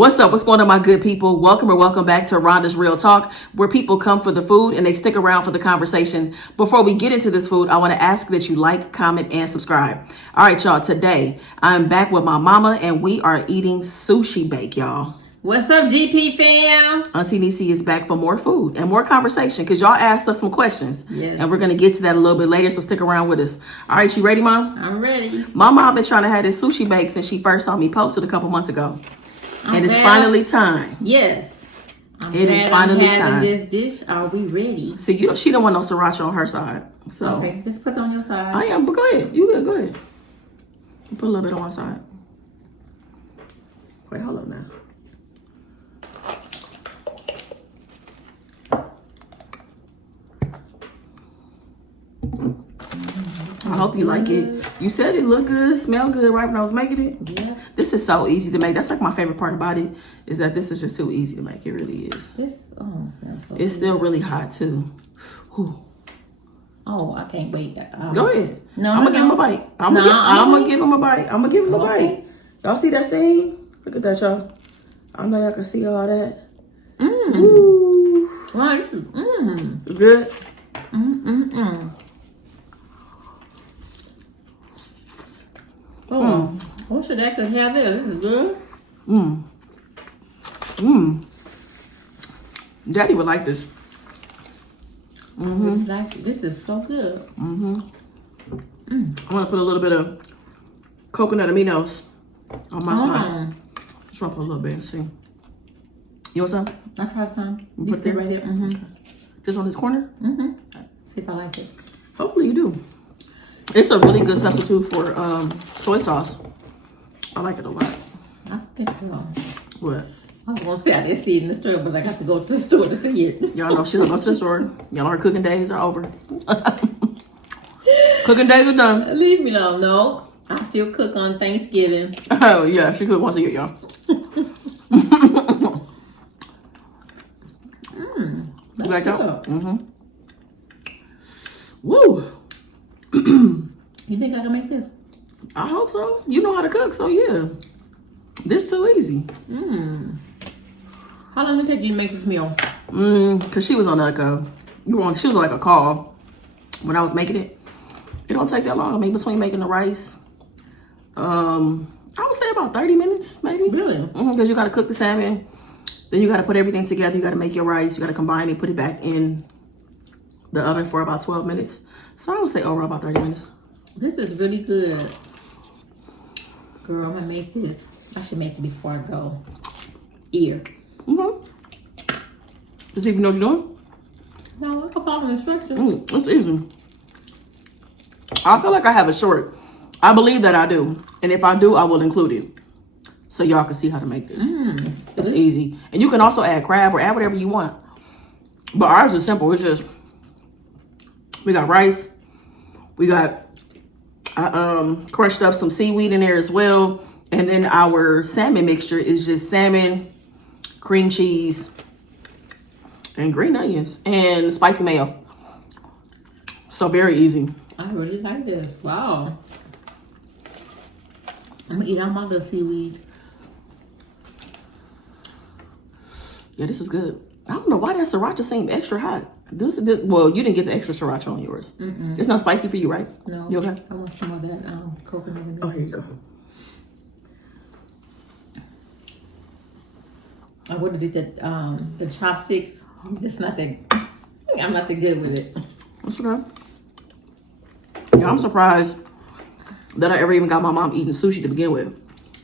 What's up? What's going on, my good people? Welcome back to Rhonda's Real Talk, where people come for the food and they stick around for the conversation. Before we get into this food, I want to ask that you like, comment, and subscribe. All right, y'all. Today, I'm back with my mama, and we are eating sushi bake, y'all. What's up, GP fam? Auntie Niecy is back for more food and more conversation because y'all asked us some questions. Yes. And we're going to get to that a little bit later, so stick around with us. All right, you ready, Mom? I'm ready. My mom been trying to have this sushi bake since she first saw me post it a couple months ago. And it's finally time. Yes. It is finally time. This dish. Are we ready? See, she don't want no sriracha on her side. So okay, just put it on your side. I am, but go ahead. You good? Go ahead. Put a little bit on one side. Wait, hold up now. I hope you like it. You said it looked good, smelled good right when I was making it. Yeah. This is so easy to make. That's like my favorite part about it, is that this is just too easy to make. It really is. This smells so It's good. still really hot too. Whew. Oh, I can't wait. Go ahead. No, I'm gonna give him a bite. I'm gonna give him a bite. I'm gonna give him a bite. Y'all see that stain? Look at that, y'all. I know y'all can see all that. Ooh. Right. It's good. Oh, what should I could have this? This is good. Daddy would like this. This is so good. I'm gonna put a little bit of coconut aminos on my side. Just want to put a little bit. See. You want some? I try some. You put it right here. Okay. Just on this corner? See if I like it. Hopefully you do. It's a really good substitute for soy sauce. I like it a lot. I think so. What? I was gonna say I didn't see it in the store, but I got to go to the store to see it. Y'all know she don't go to the store. Y'all know her cooking days are over. Cooking days are done. Leave me alone. No, I still cook on Thanksgiving. Oh yeah, she cook once a year, y'all. You like that? Woo. You think I can make this? I hope so. You know how to cook, so yeah. This too easy. How long did it take you to make this meal? Cause she was on like she was on like a call when I was making it. It don't take that long. I mean, between making the rice, I would say about 30 minutes, maybe. Really? Because you gotta cook the salmon, then you gotta put everything together. You gotta make your rice. You gotta combine it, put it back in the oven for about 12 minutes. So I would say overall about 30 minutes. This is really good. Girl, I'm gonna make this. I should make it before I go. Here. Just see if you know what you're doing. No, I can follow instructions. It's easy. I feel like I have a short. I believe that I do. And if I do, I will include it. So y'all can see how to make this. It's easy. And you can also add crab or add whatever you want. But ours is simple. It's just, we got rice. We got, crushed up some seaweed in there as well. And then our salmon mixture is just salmon, cream cheese, and green onions, and spicy mayo. So very easy. I really like this. Wow. I'm gonna eat all my little seaweed. Yeah, this is good. I don't know why that sriracha seemed extra hot. Well, you didn't get the extra sriracha on yours. It's not spicy for you, right? No. You okay? I want some of that coconut. Oh, here you go. I ordered it at the chopsticks. It's not that. I'm not that good with it. That's okay. Yeah, I'm surprised that I ever even got my mom eating sushi to begin with.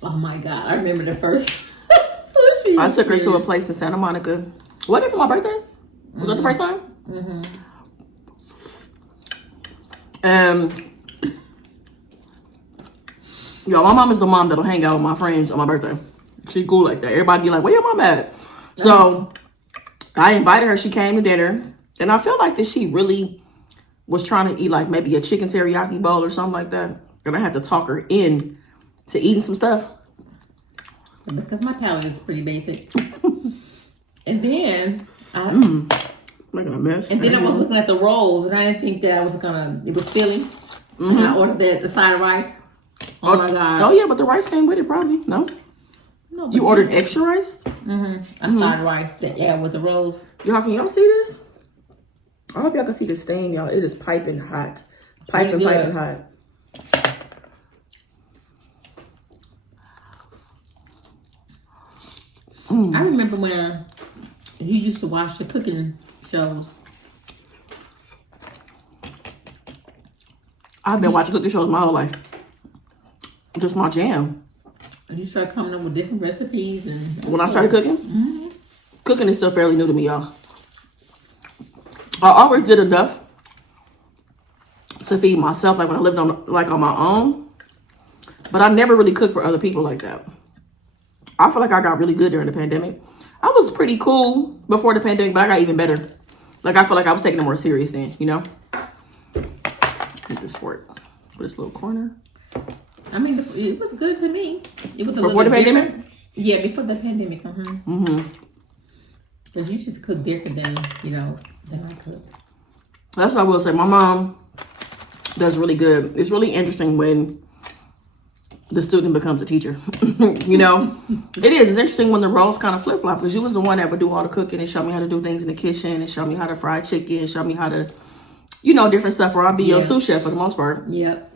Oh my God! I remember the first sushi. I took her to a place in Santa Monica. Wasn't it for my birthday? Was that the first time? Yo, my mom is the mom that'll hang out with my friends on my birthday. She cool like that. Everybody be like, where your mom at? So I invited her. She came to dinner. And I felt like that she really was trying to eat like maybe a chicken teriyaki bowl or something like that. And I had to talk her in to eating some stuff. Because my palate is pretty basic. And then making a mess. And then I was looking at the rolls, and I didn't think that it was filling. And I ordered the side of rice. Oh my God. Oh yeah, but the rice came with it probably. No? No, You ordered extra rice? I started rice to add with the rolls. Y'all, can y'all see this? I hope y'all can see this stain, y'all. It is piping hot. Piping hot. I remember when you used to watch the cooking shows. I've been watching cooking shows my whole life. Just my jam. And you start coming up with different recipes. And When I started cooking, cooking is still fairly new to me, y'all. I always did enough to feed myself, like when I lived on my own. But I never really cooked for other people like that. I feel like I got really good during the pandemic. I was pretty cool before the pandemic, but I got even better. Like, I feel like I was taking it more serious then, you know? Get this fork for this little corner. I mean, it was good to me. It was a Before the pandemic? different. Yeah, before the pandemic. Because you just cook different than I cook. That's what I will say. My mom does really good. It's really interesting when the student becomes a teacher. You know, it is. It's interesting when the roles kind of flip flop, because you was the one that would do all the cooking and show me how to do things in the kitchen and show me how to fry chicken, show me how to, different stuff. Or I'll be your sous chef for the most part. Yep.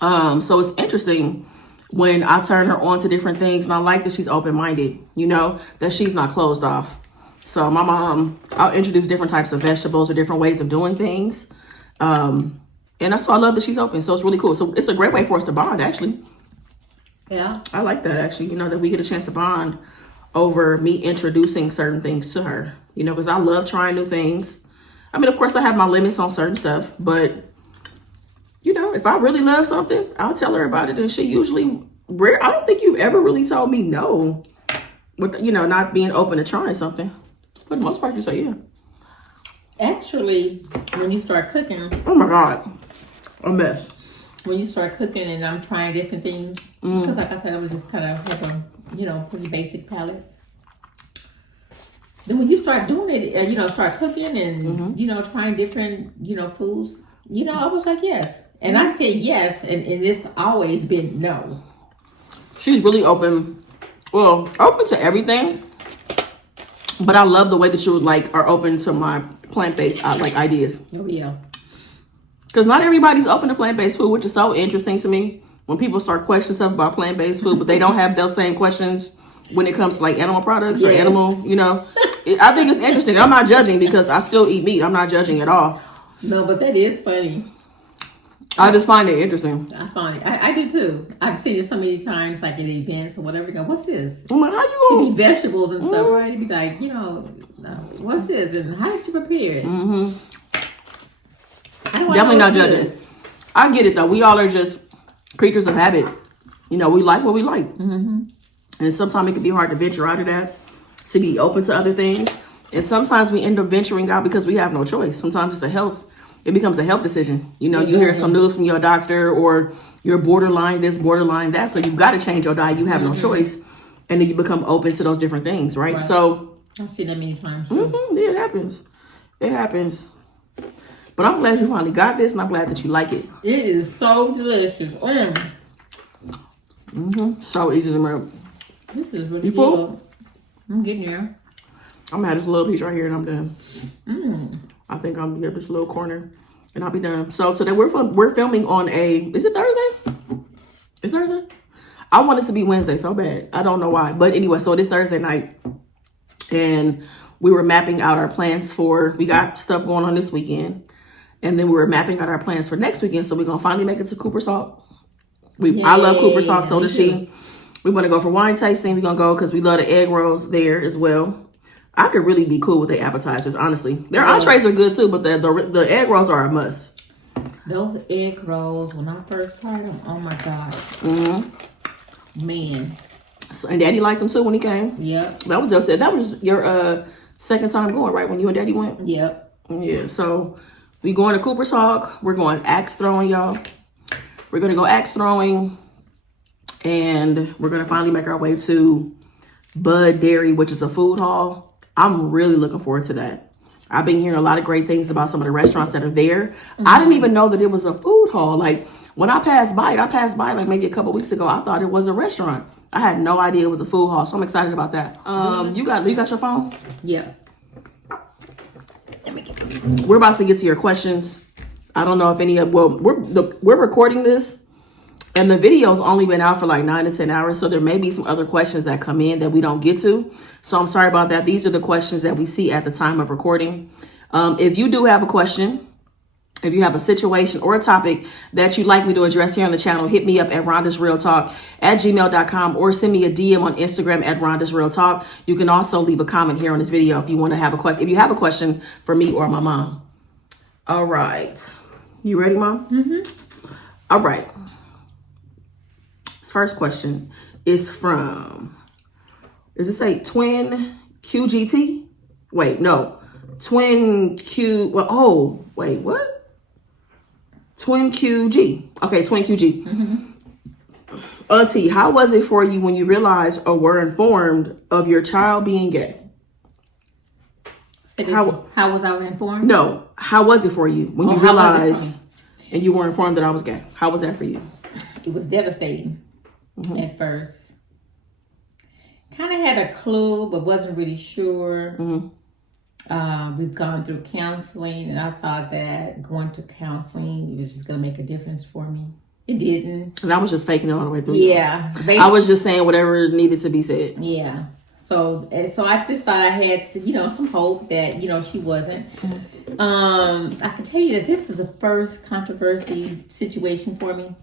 So it's interesting when I turn her on to different things, and I like that she's open minded. That she's not closed off. So my mom, I'll introduce different types of vegetables or different ways of doing things. And that's why I love that she's open. So it's really cool. So it's a great way for us to bond, actually. Yeah. I like that, actually, that we get a chance to bond over me introducing certain things to her, because I love trying new things. I mean, of course, I have my limits on certain stuff, but, if I really love something, I'll tell her about it. And she usually, I don't think you've ever really told me no, with, not being open to trying something. For the most part, you say, yeah. Actually, when you start cooking. Oh, my God. A mess. When you start cooking and I'm trying different things, because like I said, I was just kind of have a, pretty basic palate. Then when you start doing it, start cooking and, trying different, foods, I was like, yes. And I said yes, and it's always been no. She's really open to everything. But I love the way that you are open to my plant-based ideas. Oh, yeah. Because not everybody's open to plant-based food, which is so interesting to me. When people start questioning stuff about plant-based food, but they don't have those same questions when it comes to animal products or animal, I think it's interesting. I'm not judging because I still eat meat. I'm not judging at all. No, but that is funny. I just find it interesting. I find it. I do too. I've seen it so many times, like in events or whatever. Go, what's this? I'm like, how you going? It'd be vegetables and stuff, right? It'd be like, what's this? And how did you prepare it? Definitely not judging. I get it though. We all are just creatures of habit. We like what we like. And sometimes it can be hard to venture out of that, to be open to other things. And sometimes we end up venturing out because we have no choice. Sometimes it becomes a health decision. You hear some news from your doctor, or you're borderline this, borderline that. So you've got to change your diet. You have no choice. And then you become open to those different things, right? So I've seen that many times. Yeah, it happens. It happens. But I'm glad you finally got this, and I'm glad that you like it. It is so delicious. So easy to make. This is really You full? I'm getting there. I'm gonna have this little piece right here, and I'm done. I think I'm gonna get this little corner, and I'll be done. So today we're filming on is it Thursday? It's Thursday? I want it to be Wednesday so bad. I don't know why. But anyway, so it is Thursday night. And we were mapping out our plans we got stuff going on this weekend. And then we were mapping out our plans for next weekend. So we're going to finally make it to Cooper Salt. I love Cooper Salt, so does she. We want to go for wine tasting. We're going to go because we love the egg rolls there as well. I could really be cool with the appetizers, honestly. Their entrees are good too, but the egg rolls are a must. Those egg rolls, when I first tried them, oh my God. Man. So, and Daddy liked them too when he came. Yep. That was your second time going, right? When you and Daddy went? Yep. Yeah, so we going to Cooper's Hawk. We're going axe throwing, y'all. We're going to go axe throwing. And we're going to finally make our way to Bud Dairy, which is a food hall. I'm really looking forward to that. I've been hearing a lot of great things about some of the restaurants that are there. I didn't even know that it was a food hall. Like when I passed by like maybe a couple weeks ago, I thought it was a restaurant. I had no idea it was a food hall, so I'm excited about that. You got your phone? Yeah. We're about to get to your questions. I don't know if any of we're recording this, and the video's only been out for like 9 to 10 hours, so there may be some other questions that come in that we don't get to. So I'm sorry about that. These are the questions that we see at the time of recording. If you do have a question, if you have a situation or a topic that you'd like me to address here on the channel, hit me up at rondasrealtalk@gmail.com or send me a DM on Instagram at rondasrealtalk. You can also leave a comment here on this video if you want to have a question. If you have a question for me or my mom. All right. You ready, Mom? Mm-hmm. All right. This first question is from, does it say Twin QGT? Wait, no. Twin Q, well, oh, wait, what? Twin QG. Okay, Twin QG. Mm-hmm. Auntie, how was it for you when you realized or were informed of your child being gay? How was I informed? No, how was it for you when you realized and you were informed that I was gay? How was that for you? It was devastating at first. Kind of had a clue, but wasn't really sure. We've gone through counseling, and I thought that going to counseling was just going to make a difference for me. It didn't. And I was just faking it all the way through. Yeah. I was just saying whatever needed to be said. Yeah. So I just thought I had, some hope that, she wasn't. I can tell you that this was the first controversy situation for me.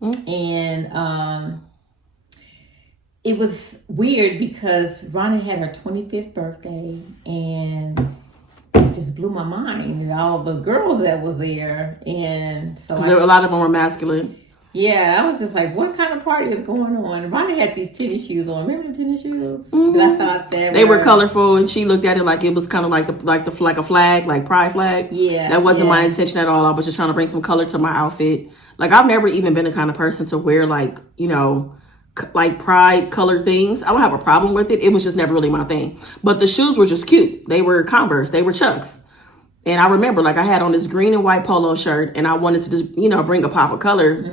And it was weird because Rhonda had her 25th birthday, and it just blew my mind, and all the girls that was there. And so a lot of them were masculine. Yeah, I was just like, what kind of party is going on? Ronnie had these tennis shoes on. Remember the tennis shoes? I thought that they were colorful, and she looked at it like it was kind of like a flag, like pride flag. Yeah, that wasn't my intention at all. I was just trying to bring some color to my outfit. Like I've never even been the kind of person to wear like pride colored things. I don't have a problem with it. It was just never really my thing. But the shoes were just cute. They were Converse. They were Chucks. And I remember, like, I had on this green and white polo shirt, and I wanted to just, bring a pop of color.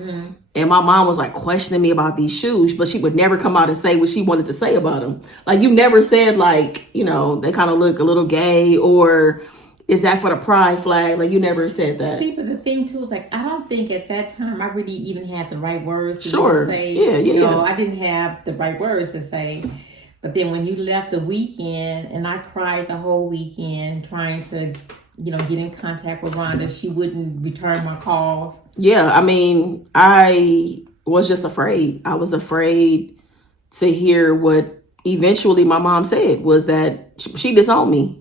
And my mom was, like, questioning me about these shoes, but she would never come out and say what she wanted to say about them. Like, you never said, like, they kind of look a little gay, or is that for the pride flag? Like, you never said that. See, but the thing, too, is, like, I don't think at that time I really even had the right words to say. Yeah. I didn't have the right words to say. But then when you left the weekend, and I cried the whole weekend trying to get in contact with Rhonda. She wouldn't return my calls. Yeah, I mean, I was just afraid. I was afraid to hear what eventually my mom said was that she disowned me.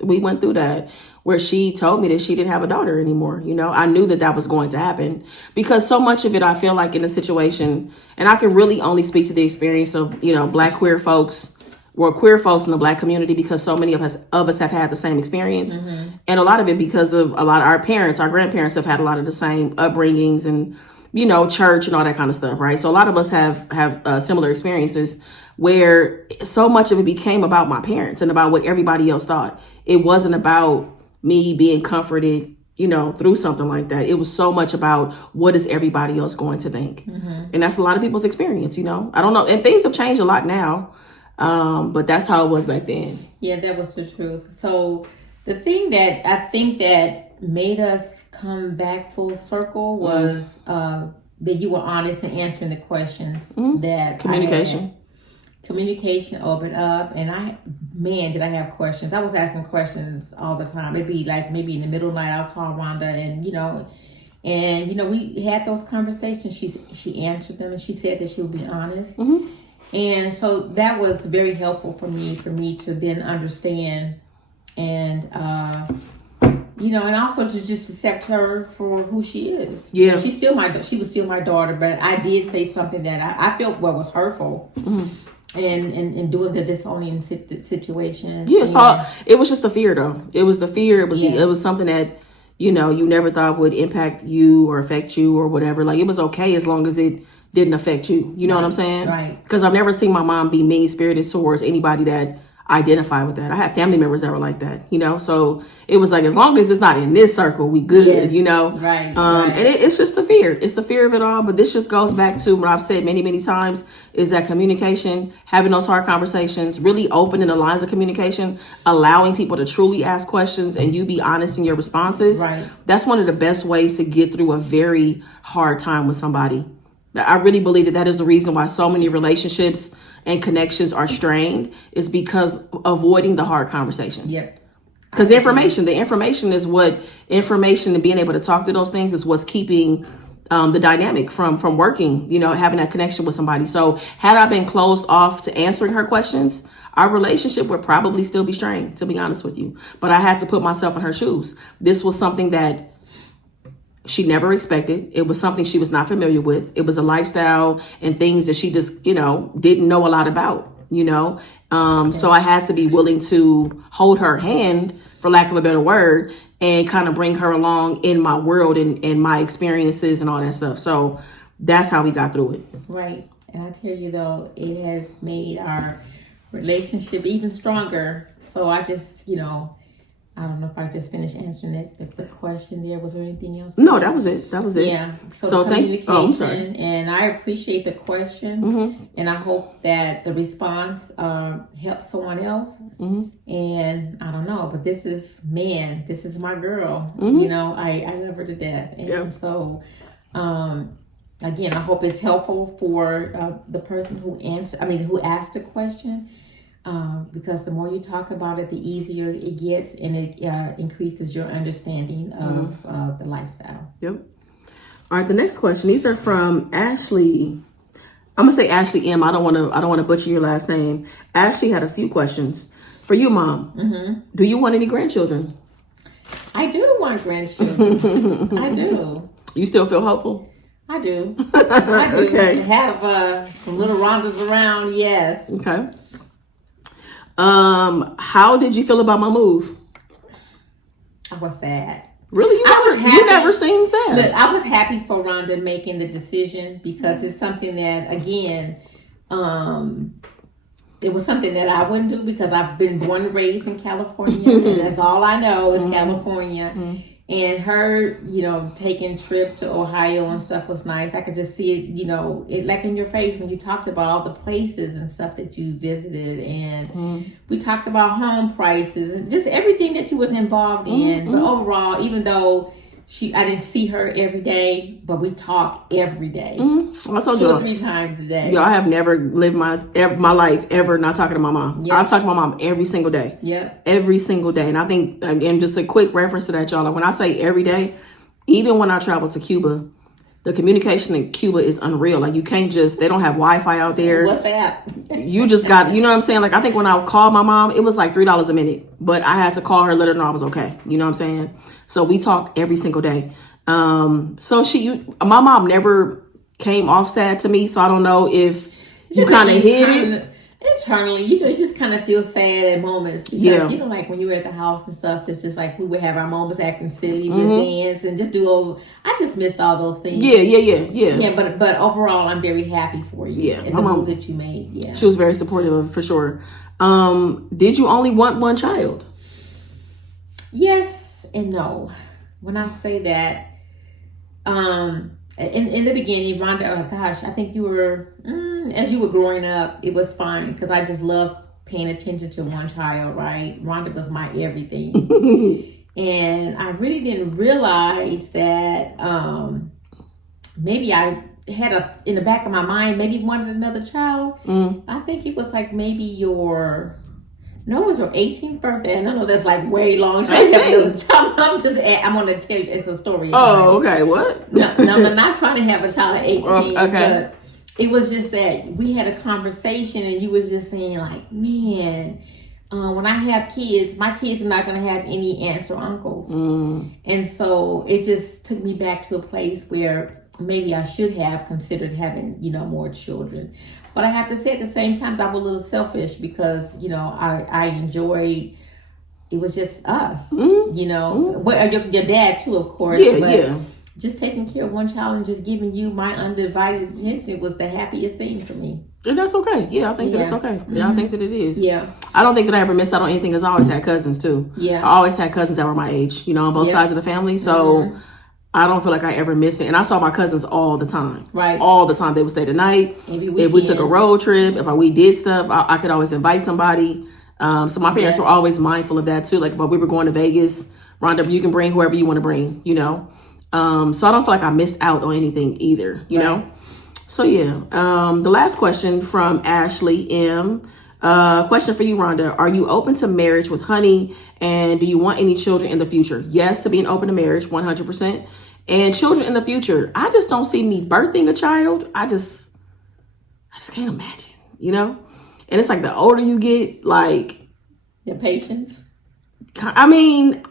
We went through that where she told me that she didn't have a daughter anymore. I knew that was going to happen because so much of it, I feel like in a situation, and I can really only speak to the experience of, Black queer folks or queer folks in the Black community, because so many of us have had the same experience. And a lot of it because of a lot of our parents, our grandparents have had a lot of the same upbringings and, church and all that kind of stuff, right? So a lot of us have similar experiences where so much of it became about my parents and about what everybody else thought. It wasn't about me being comforted, through something like that. It was so much about what is everybody else going to think. And that's a lot of people's experience, I don't know. And things have changed a lot now. But that's how it was back then. Yeah, that was the truth. So the thing that I think that made us come back full circle was that you were honest in answering the questions that communication. Communication opened up, and did I have questions. I was asking questions all the time. It'd be like maybe in the middle of the night I'll call Rhonda, and we had those conversations. She answered them, and she said that she would be honest. And so that was very helpful for me to then understand and, and also to just accept her for who she is. Yeah. She was still my daughter, but I did say something that I felt was hurtful. And doing the disowning situation. Yeah, so it was just the fear though. It was the fear. It was something that, you never thought would impact you or affect you or whatever. Like it was okay as long as it didn't affect you. You know what I'm saying? Right. Because I've never seen my mom be mean-spirited towards anybody that identify with that. I had family members that were like that, you know, so it was like, as long as it's not in this circle, we good, Yes. you know? Right. And it's just the fear. It's the fear of it all. But this just goes back to what I've said many, many times, is that communication, having those hard conversations, really opening the lines of communication, allowing people to truly ask questions and you be honest in your responses. Right. That's one of the best ways to get through a very hard time with somebody. I really believe that is the reason why so many relationships and connections are strained, is because avoiding the hard conversation. Yep. Because the information is what information and being able to talk to those things is what's keeping the dynamic from working, you know, having that connection with somebody. So had I been closed off to answering her questions, our relationship would probably still be strained, to be honest with you. But I had to put myself in her shoes. This was something that she never expected. It was something she was not familiar with. It was a lifestyle and things that she just, you know, didn't know a lot about, you know. So I had to be willing to hold her hand, for lack of a better word, and kind of bring her along in my world and my experiences and all that stuff. So that's how we got through it. Right. And I tell you though, it has made our relationship even stronger. So I just, you know, I don't know if I just finished answering the question there. Was there anything else? No, that was it. That was it. Yeah. So communication, I'm and I appreciate the question, and I hope that the response helps someone else. And I don't know, but this is my girl. You know, I love her to death, and so again, I hope it's helpful for the person who asked the question. Because the more you talk about it, the easier it gets, and it increases your understanding of the lifestyle. Yep. All right. The next question. These are from Ashley. I'm gonna say Ashley M. I don't want to butcher your last name. Ashley had a few questions for you, Mom. Do you want any grandchildren? I do want grandchildren. I do. You still feel hopeful? I do. I do. Okay. Have some little Rhondas around. Yes. Okay. How did you feel about my move? I was sad. Really? You never seemed sad. Look, I was happy for Rhonda making the decision, because it's something that, again, it was something that I wouldn't do, because I've been born and raised in California, and that's all I know is California. And her, you know, taking trips to Ohio and stuff was nice. I could just see it, you know, it like in your face when you talked about all the places and stuff that you visited. And we talked about home prices and just everything that you was involved in. But overall, even though I didn't see her every day, but we talk every day. I told 2 or 3 times a day. Yeah, I have never lived my life ever not talking to my mom. Yep. I talk to my mom every single day. Yeah, every single day. And I think, and just a quick reference to that, y'all. Like when I say every day, even when I travel to Cuba, the communication in Cuba is unreal. Like you can't they don't have Wi-Fi out there. WhatsApp. You just got, you know what I'm saying? Like I think when I called my mom, it was like $3 a minute, but I had to call her, let her know I was okay. You know what I'm saying? So we talk every single day. So my mom never came off sad to me. So I don't know if you kind of hid it. Internally, you know, you just kind of feel sad at moments because, you know, like when you were at the house and stuff, it's just like we would have our moments acting silly, we'd dance and just do all. I just missed all those things. Yeah. But overall, I'm very happy for you. Yeah, and the move that you made. Yeah, she was very supportive of it for sure. Did you only want one child? Yes and no. When I say that, in the beginning, Rhonda, oh gosh, I think you were, as you were growing up, it was fine because I just loved paying attention to one child, right? Rhonda was my everything. And I really didn't realize that maybe I had in the back of my mind, maybe wanted another child. I think it was like maybe it was your 18th birthday. I know that's like way long. I'm going to tell you, it's a story. Oh, okay. What? No, I'm not trying to have a child at 18. Okay. But it was just that we had a conversation and you was just saying like, man, when I have kids, my kids are not going to have any aunts or uncles. And so it just took me back to a place where maybe I should have considered having, more children. But I have to say at the same time, I was a little selfish because, I enjoyed, it was just us, Well, your dad too, of course. But just taking care of one child and just giving you my undivided attention was the happiest thing for me. And that's okay. Yeah, I think that it's okay. Yeah, I think that it is. Yeah. I don't think that I ever missed out on anything because I always had cousins too. Yeah. I always had cousins that were my age, on both sides of the family. So I don't feel like I ever missed it. And I saw my cousins all the time. Right. All the time. They would stay the night. If we took a road trip, if we did stuff, I could always invite somebody. So my parents were always mindful of that too. Like if we were going to Vegas, Rhonda, you can bring whoever you want to bring, So I don't feel like I missed out on anything either, you know? So yeah, the last question from Ashley M. Question for you, Rhonda. Are you open to marriage with Honey? And do you want any children in the future? Yes, to being open to marriage, 100%. And children in the future. I just don't see me birthing a child. I just can't imagine, And it's like the older you get, like... Your patience. I mean,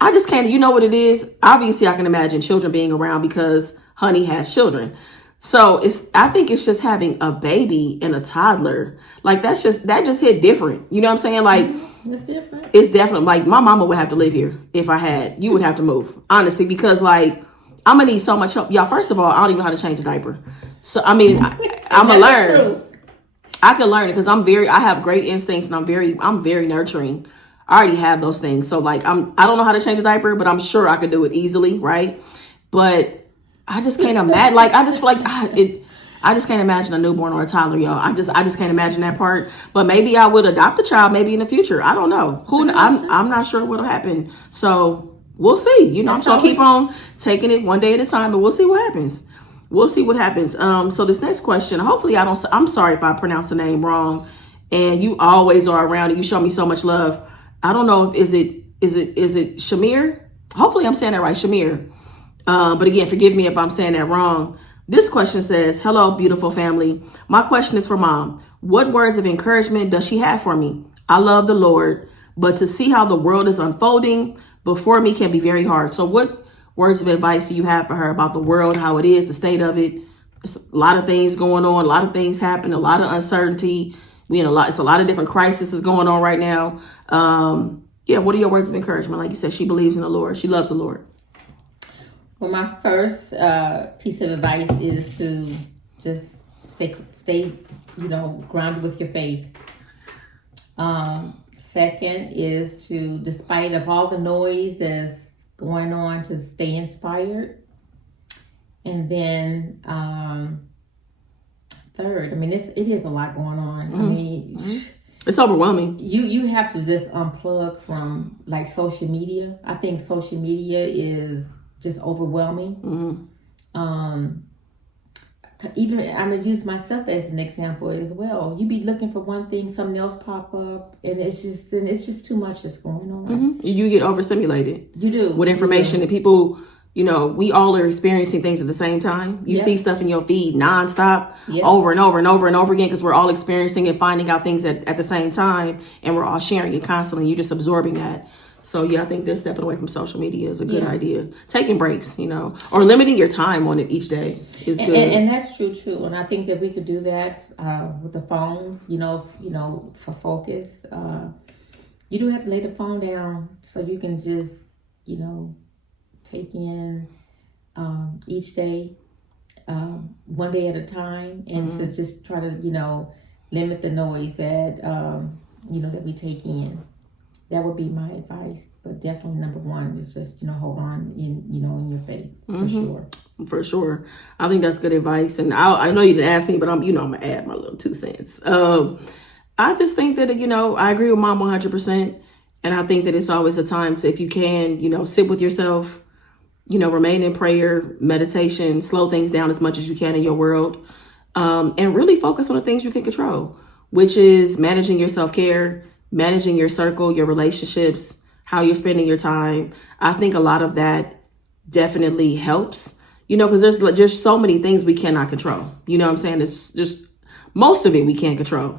I just can't, you know what it is? Obviously, I can imagine children being around because Honey has children. So I think it's just having a baby and a toddler. Like that just hit different. You know what I'm saying? Like it's different. It's definitely like my mama would have to live here if I had. You would have to move, honestly, because like I'm gonna need so much help. Y'all, first of all, I don't even know how to change a diaper. So I mean, I'm gonna learn. I can learn it because I have great instincts and I'm very nurturing. I already have those things. So like I don't know how to change a diaper, but I'm sure I could do it easily, right? But I just can't imagine. Like I just feel like I just can't imagine a newborn or a toddler, y'all. I just can't imagine that part. But maybe I would adopt a child, maybe in the future. I don't know. I'm not sure what'll happen. So we'll see. I'm just gonna keep on taking it one day at a time, but we'll see what happens. So this next question, hopefully I'm sorry if I pronounce the name wrong. And you always are around and you show me so much love. I don't know if is it Shamir? Hopefully I'm saying that right, Shamir. But again, forgive me if I'm saying that wrong. This question says, hello, beautiful family. My question is for Mom. What words of encouragement does she have for me? I love the Lord, but to see how the world is unfolding before me can be very hard. So what words of advice do you have for her about the world, how it is, the state of it? It's a lot of things going on, a lot of things happen, a lot of uncertainty. It's a lot of different crises going on right now. What are your words of encouragement? Like you said, she believes in the Lord. She loves the Lord. Well, my first piece of advice is to just stay, grounded with your faith. Second is to, despite of all the noise that's going on, to stay inspired. And then third, it is a lot going on. It's overwhelming. You have to just unplug from like social media. I think social media is just overwhelming. Even I'm gonna use myself as an example as well. You be looking for one thing, something else pop up, and it's just too much that's going on. You get overstimulated. You do with information and people. We all are experiencing things at the same time. You see stuff in your feed nonstop, over and over and over and over again, because we're all experiencing and finding out things at the same time, and we're all sharing it constantly. You're just absorbing that. So I think that stepping away from social media is a good idea. Taking breaks, or limiting your time on it each day is good. And that's true too. And I think that we could do that with the phones, for focus. You do have to lay the phone down so you can just, take in each day, one day at a time, and to just try to, limit the noise that, that we take in. That would be my advice. But definitely number one is just, hold on in your faith, for sure. For sure. I think that's good advice. And I know you didn't ask me, but I'm going to add my little 2 cents. I just think that, I agree with Mom 100%. And I think that it's always a time to, if you can, sit with yourself, remain in prayer, meditation, slow things down as much as you can in your world, and really focus on the things you can control, which is managing your self-care, managing your circle, your relationships, how you're spending your time. I think a lot of that definitely helps, because there's so many things we cannot control. You know what I'm saying? It's just most of it we can't control,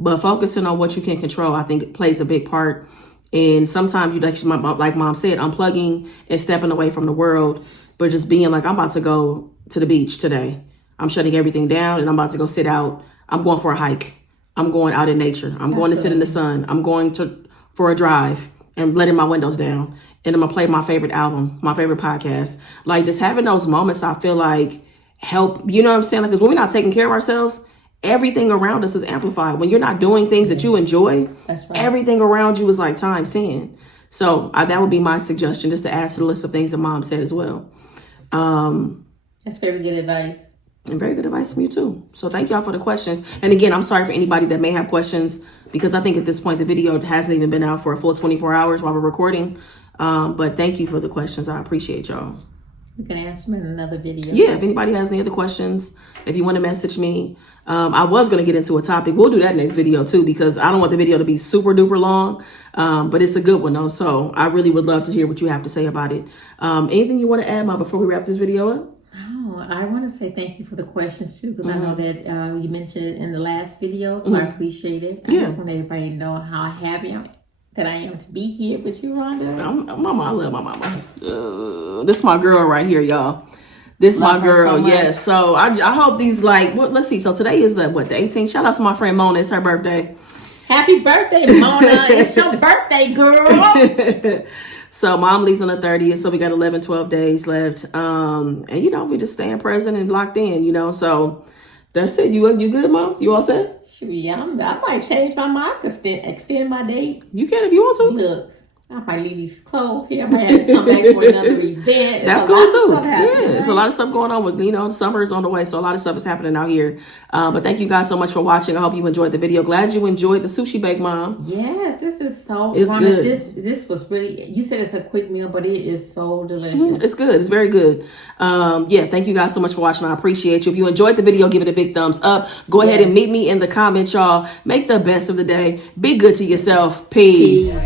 but focusing on what you can control, I think it plays a big part. And sometimes like Mom said, unplugging and stepping away from the world, but just being like, I'm about to go to the beach today. I'm shutting everything down and I'm about to go sit out. I'm going for a hike. I'm going out in nature. I'm going to sit in the sun. I'm going for a drive and letting my windows down. And I'm going to play my favorite album, my favorite podcast. Like just having those moments, I feel like help, you know what I'm saying? Like, because when we're not taking care of ourselves, everything around us is amplified. When you're not doing things that you enjoy, That's right. everything around you is like times 10. So that would be my suggestion, just to add to the list of things that Mom said as well. That's very good advice. And very good advice from you too. So thank y'all for the questions. And again, I'm sorry for anybody that may have questions, because I think at this point the video hasn't even been out for a full 24 hours while we're recording. But thank you for the questions. I appreciate y'all. You can answer them in another video. Yeah, if anybody has any other questions, if you want to message me, I was going to get into a topic. We'll do that next video too, because I don't want the video to be super duper long, but it's a good one though. So I really would love to hear what you have to say about it. Anything you want to add, Ma, before we wrap this video up? Oh, I want to say thank you for the questions too, because I know that you mentioned it in the last video, so I appreciate it. I just want everybody to know how happy that I am to be here with you, Rhonda. Mama, I love my mama. This is my girl right here, y'all. This is my girl, so yes. So I hope these, like, let's see. So today is the 18th. Shout out to my friend Mona. It's her birthday. Happy birthday, Mona. It's your birthday, girl. So Mom leaves on the 30th. So we got 11, 12 days left. And, you know, we just staying present and locked in, you know. So that's it. You good, Mom? You all set? Shoot, yeah, I might change my mind. Extend my date. You can if you want to. Look, I might leave these clothes here. I might have to come back for another event. That's cool too. Yeah, there's a lot of stuff going on with, you know, summer is on the way. So a lot of stuff is happening out here. But thank you guys so much for watching. I hope you enjoyed the video. Glad you enjoyed the sushi bake, Mom. Yes, this is so it's good. This was really, you said it's a quick meal, but it is so delicious. It's good. It's very good. Yeah, thank you guys so much for watching. I appreciate you. If you enjoyed the video, give it a big thumbs up. Go ahead and meet me in the comments, y'all. Make the best of the day. Be good to yourself. Peace.